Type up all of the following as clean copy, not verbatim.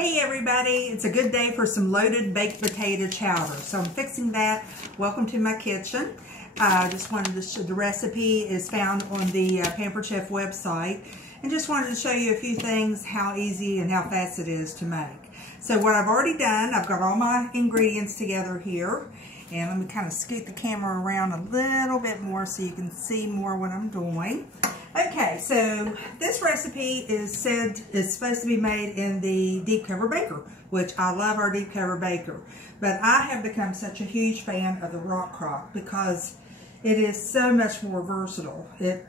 Hey everybody, it's a good day for some loaded baked potato chowder. So I'm fixing that. Welcome to my kitchen. I just wanted to show the recipe is found on the Pampered Chef website, and just wanted to show you a few things, how easy and how fast it is to make. So what I've already done, I've got all my ingredients together here, and let me kind of scoot the camera around a little bit more so you can see more what I'm doing. Okay, so this recipe is supposed to be made in the deep cover baker, which I love our deep cover baker. But I have become such a huge fan of the rock crock because it is so much more versatile. It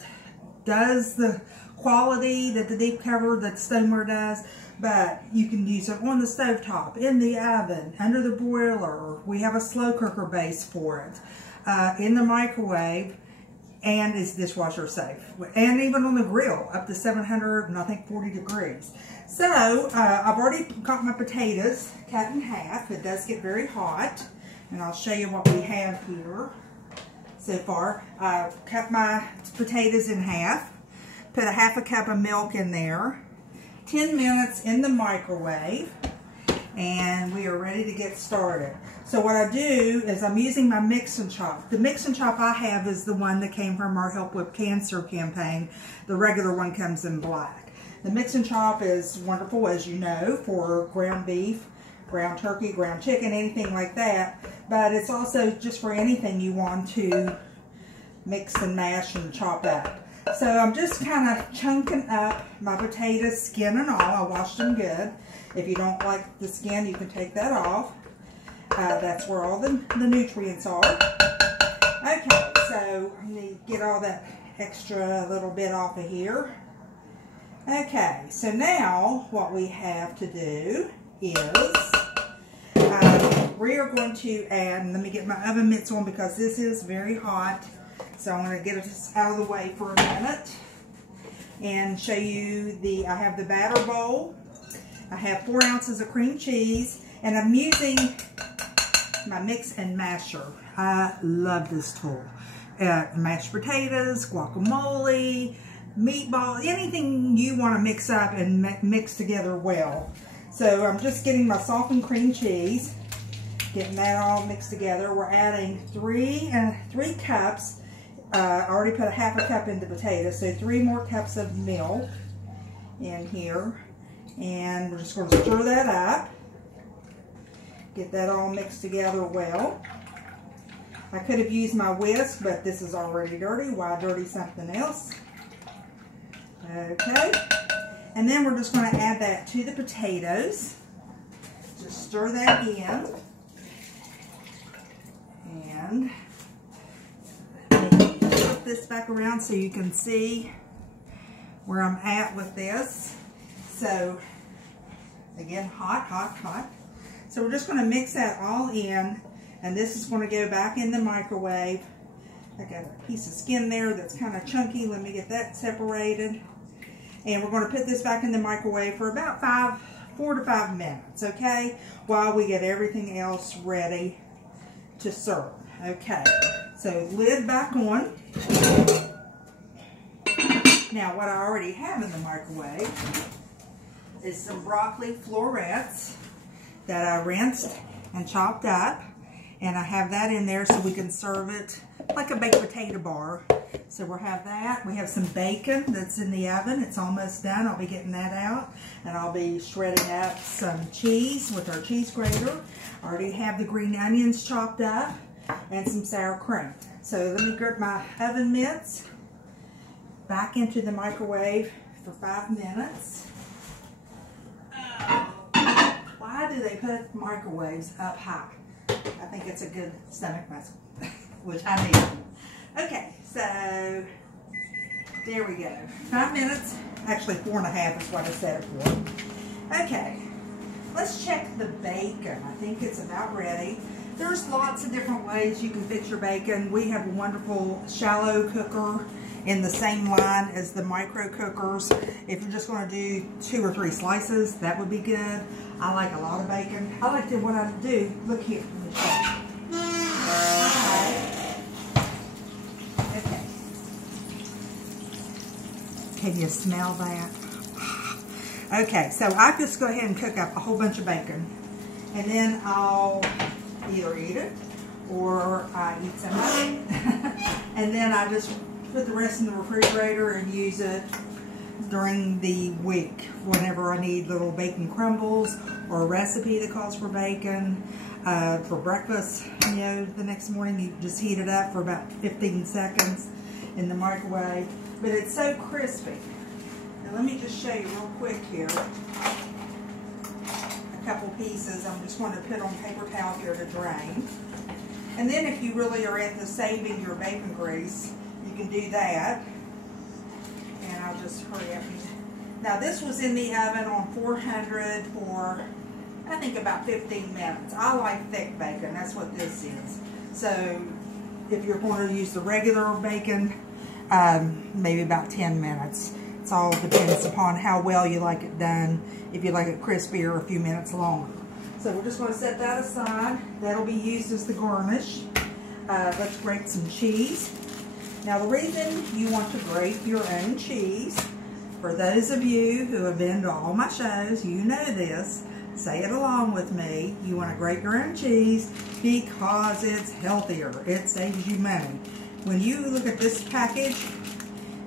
does the quality that the deep cover, that the stoneware does, but you can use it on the stovetop, in the oven, under the broiler. We have a slow cooker base for it, in the microwave. And it's dishwasher safe, and even on the grill up to 700 and I think 40 degrees. So I've already got my potatoes cut in half. It does get very hot, and I'll show you what we have here so far. I've cut my potatoes in half, put a half a cup of milk in there, 10 minutes in the microwave, and we are ready to get started. So what I do is I'm using my mix and chop. The mix and chop I have is the one that came from our Help with Cancer campaign. The regular one comes in black. The mix and chop is wonderful, as you know, for ground beef, ground turkey, ground chicken, anything like that. But it's also just for anything you want to mix and mash and chop up. So I'm just kind of chunking up my potatoes, skin and all. I washed them good. If you don't like the skin, you can take that off. That's where all the nutrients are. Okay, so I need to get all that extra little bit off of here. Okay, so now what we have to do is we are going to add, and let me get my oven mitts on because this is very hot. So I'm going to get this out of the way for a minute and show you I have the batter bowl. I have 4 ounces of cream cheese, and I'm using my mix and masher. I love this tool. Mashed potatoes, guacamole, meatball, anything you want to mix up and mix together well. So I'm just getting my softened cream cheese, getting that all mixed together. We're adding 3 cups. I already put a half a cup into potatoes, so 3 more cups of milk in here. And we're just going to stir that up. Get that all mixed together well. I could have used my whisk, but this is already dirty. Why dirty something else? Okay. And then we're just going to add that to the potatoes. Just stir that in. And let me flip this back around so you can see where I'm at with this. So, again, hot, hot, hot. So we're just going to mix that all in, and this is going to go back in the microwave. I got a piece of skin there that's kind of chunky. Let me get that separated. And we're going to put this back in the microwave for about 4 to 5 minutes, okay? While we get everything else ready to serve. Okay, so lid back on. Now what I already have in the microwave is some broccoli florets that I rinsed and chopped up, and I have that in there so we can serve it like a baked potato bar. So we'll have that. We have some bacon that's in the oven. It's almost done. I'll be getting that out, and I'll be shredding up some cheese with our cheese grater. I already have the green onions chopped up and some sour cream. So let me grab my oven mitts back into the microwave for 5 minutes. Why do they put microwaves up high? I think it's a good stomach muscle, which I need. Okay, so there we go. 5 minutes, actually 4.5 is what I set it for. Okay, let's check the bacon. I think it's about ready. There's lots of different ways you can fix your bacon. We have a wonderful shallow cooker in the same line as the micro cookers. If you're just going to do 2 or 3 slices, that would be good. I like a lot of bacon. I like to, what I do, look here, let me show you. Okay. Can you smell that? Okay, so I just go ahead and cook up a whole bunch of bacon. And then I'll either eat it or I eat some of it. And then I just put the rest in the refrigerator and use it during the week whenever I need little bacon crumbles or a recipe that calls for bacon. For breakfast, you know, the next morning you just heat it up for about 15 seconds in the microwave. But it's so crispy. Now let me just show you real quick here. A couple pieces I'm just going to put on paper towel here to drain. And then if you really are into saving your bacon grease, you can do that. And I'll just hurry up. Now this was in the oven on 400 for I think about 15 minutes. I like thick bacon, that's what this is. So if you're going to use the regular bacon, maybe about 10 minutes. It all depends upon how well you like it done, if you like it crispy or a few minutes longer. So we're just going to set that aside. That'll be used as the garnish. Let's grate some cheese. Now the reason you want to grate your own cheese, for those of you who have been to all my shows, you know this. Say it along with me. You want to grate your own cheese because it's healthier. It saves you money. When you look at this package,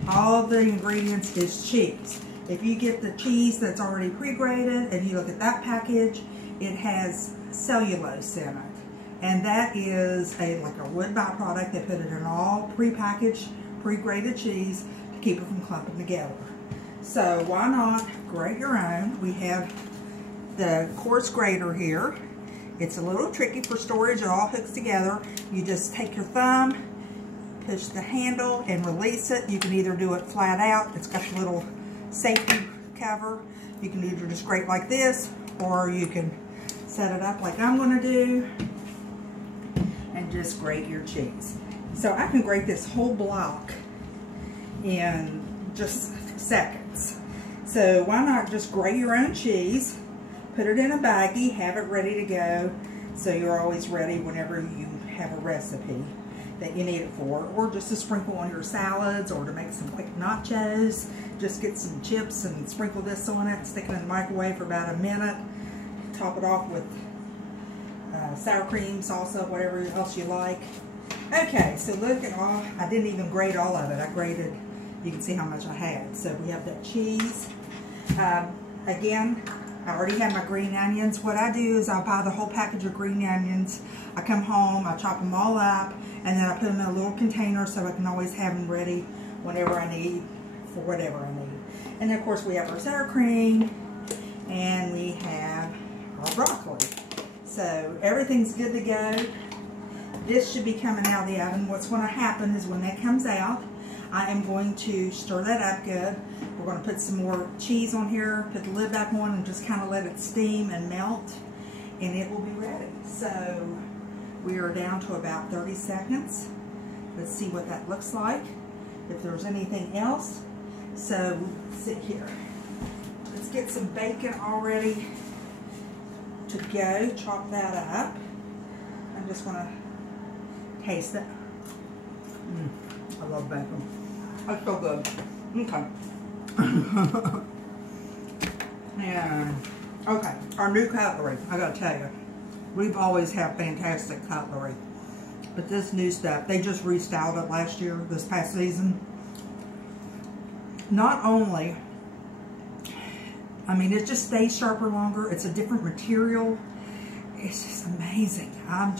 all the ingredients is cheese. If you get the cheese that's already pre-grated and you look at that package, it has cellulose in it. And that is like a wood byproduct. They put it in all pre-packaged, pre-grated cheese to keep it from clumping together. So why not grate your own? We have the coarse grater here. It's a little tricky for storage. It all hooks together. You just take your thumb, push the handle and release it. You can either do it flat out. It's got a little safety cover. You can either just grate like this, or you can set it up like I'm going to do and just grate your cheese. So I can grate this whole block in just seconds. So why not just grate your own cheese, put it in a baggie, have it ready to go, so you're always ready whenever you have a recipe that you need it for, or just to sprinkle on your salads, or to make some quick nachos. Just get some chips and sprinkle this on it, stick it in the microwave for about a minute, top it off with sour cream, salsa, whatever else you like. Okay, so look at all, I didn't even grate all of it. I grated, you can see how much I had. So we have that cheese. Again, I already have my green onions. What I do is I'll buy the whole package of green onions. I come home, I chop them all up, and then I put them in a little container so I can always have them ready whenever I need, for whatever I need. And then of course we have our sour cream, and we have our broccoli. So everything's good to go. This should be coming out of the oven. What's going to happen is when that comes out, I am going to stir that up good. We're going to put some more cheese on here, put the lid back on, and just kind of let it steam and melt, and it will be ready. So we are down to about 30 seconds. Let's see what that looks like, if there's anything else. So sit here. Let's get some bacon already to go. Chop that up. I'm just going to taste it. I love bacon. That's so good. Okay. And okay, our new cutlery. I gotta tell you, we've always had fantastic cutlery, but this new stuff, they just restyled it last year, this past season. Not only, I mean, it just stays sharper longer. It's a different material. It's just amazing. I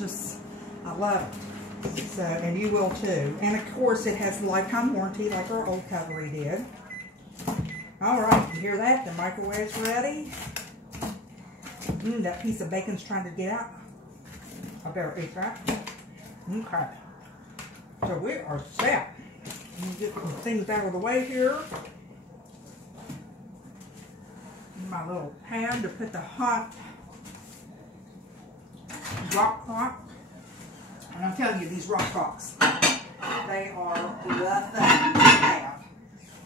love it. So, and you will too. And of course, it has lifetime warranty like our old cutlery did. All right, you hear that? The microwave's ready. That piece of bacon's trying to get out. I better eat that. Okay. So we are set. Let me get some things out of the way here. My little pan to put the hot rock pot. And I'm telling you, these rock rocks, they are the thing to have.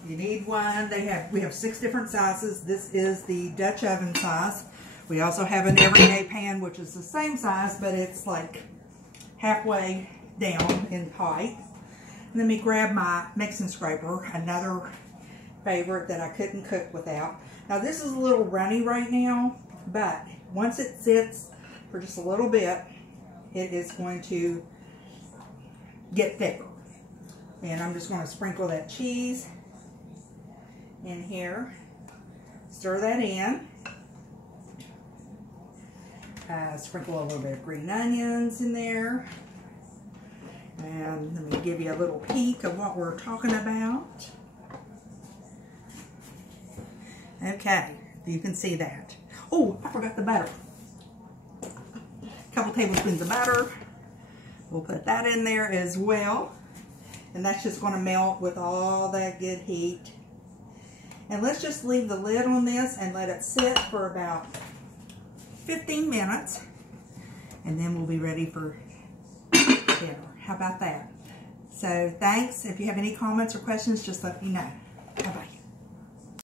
You need one. We have 6 different sizes. This is the Dutch oven size. We also have an everyday pan, which is the same size, but it's like halfway down in height. Let me grab my mixing scraper, another favorite that I couldn't cook without. Now this is a little runny right now, but once it sits for just a little bit, it is going to get thicker. And I'm just going to sprinkle that cheese in here. Stir that in. Sprinkle a little bit of green onions in there. And let me give you a little peek of what we're talking about. Okay, you can see that. Oh, I forgot the butter. A couple tablespoons of butter. We'll put that in there as well. And that's just going to melt with all that good heat. And let's just leave the lid on this and let it sit for about 15 minutes. And then we'll be ready for dinner. How about that? So thanks. If you have any comments or questions, just let me know. Bye-bye.